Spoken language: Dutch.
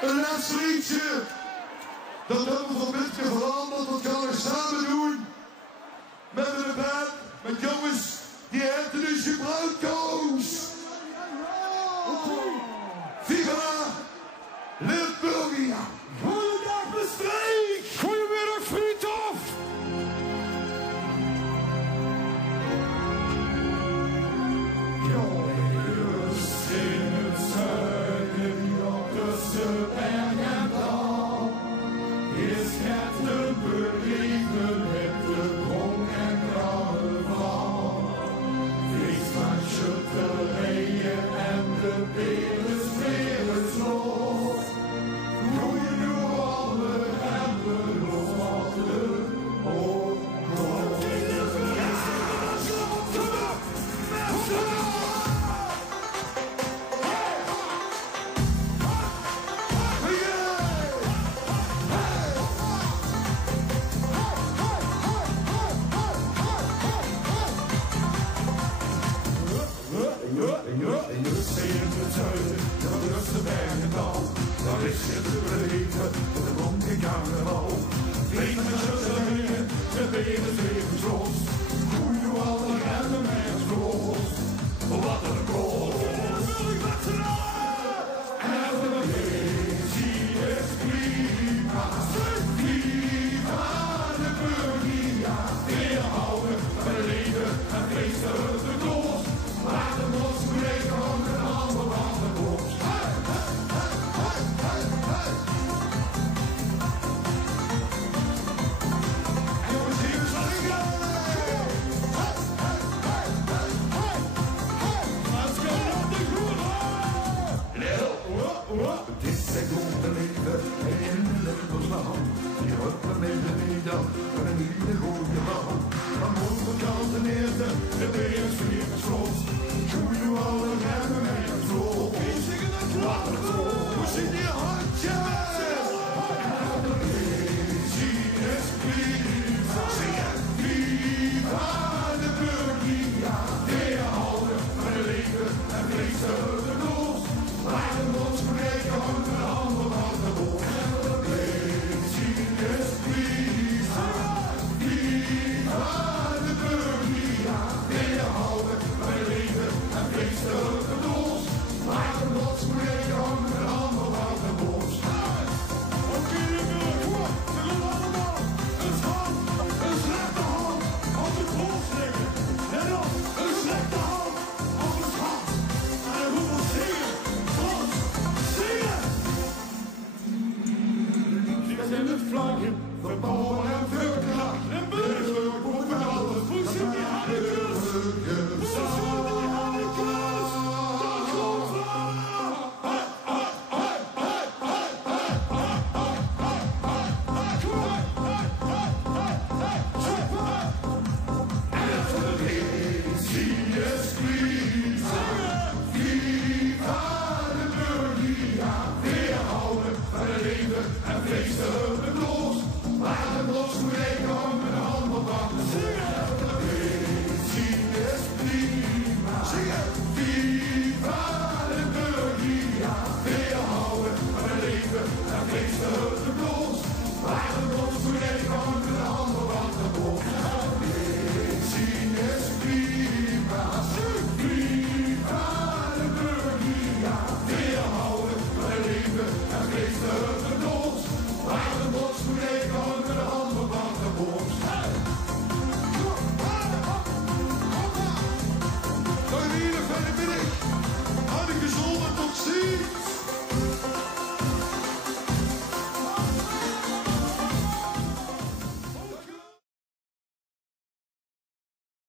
Een laatste liedje. Dat hebben we van Witke veranderd. Dat gaan we samen doen. Met een band. Met jongens die hebben dus gebruikt koos. Viva Limburgia. Goeiedag Maastricht. Goedemiddag Friedhof. Jongens in het zuiden die op tussen berg en dal is het te beleven met de dronk en carnaval. Feest van schutterijen en de beren spelen los. Groeien nu alle hebben nog wat de daar is het beleven, de dronk en carnaval. Vliegen met schutterijen, de benen zweven los. Groeien nu alle remmen en los. Wat een kool! En de visie is prima. Viva de Burgia. Weer houden, beleven en feesten de koos. Laat de bos breken om de handen van de bos. Het is zijn goede leven in Limburgsland. Die roepen met de middag van een hele goede man. Van bovenkant ten eerste, de benen vliegen slot. Groeien nu alle remmen en het vlot. Wat een vlot, hoe zit die handjes? En de visie is prima. Viva de Burgia. Weer houden van het leven en feesten de los. Laat de bos breken om de handen van de bos. Visie is prima. Viva de Burgia. Weer houden van het leven en feesten de los. Laat de bos breken om de handen van de bos. Oké, Limburg, we doen allemaal een slechte hand op het bos leggen. En dan een slechte hand op het gat. En dan moeten we zingen. Dit zijn de vlaggen van Polen en Vulkaar. En burger, boven alles. Hoe zit die Hannekes? Hoe zit die Hannekes? Dat komt van! En de visie is prima. Viva de Burgia. Weer houden van het leven en feesten het los. Laat het los breken om een handel van de zingen. De visie is prima. Zingen. Viva de Burgia. Weer houden van het leven en feesten het los. Laat het los breken om een handel van de bos. De visie is prima. Viva de Burgia. Weer houden van het leven en feesten het los. Laat het los breken om de handen van de bos. Dag hier, fijne middag. Hanneke Zolder, tot ziens.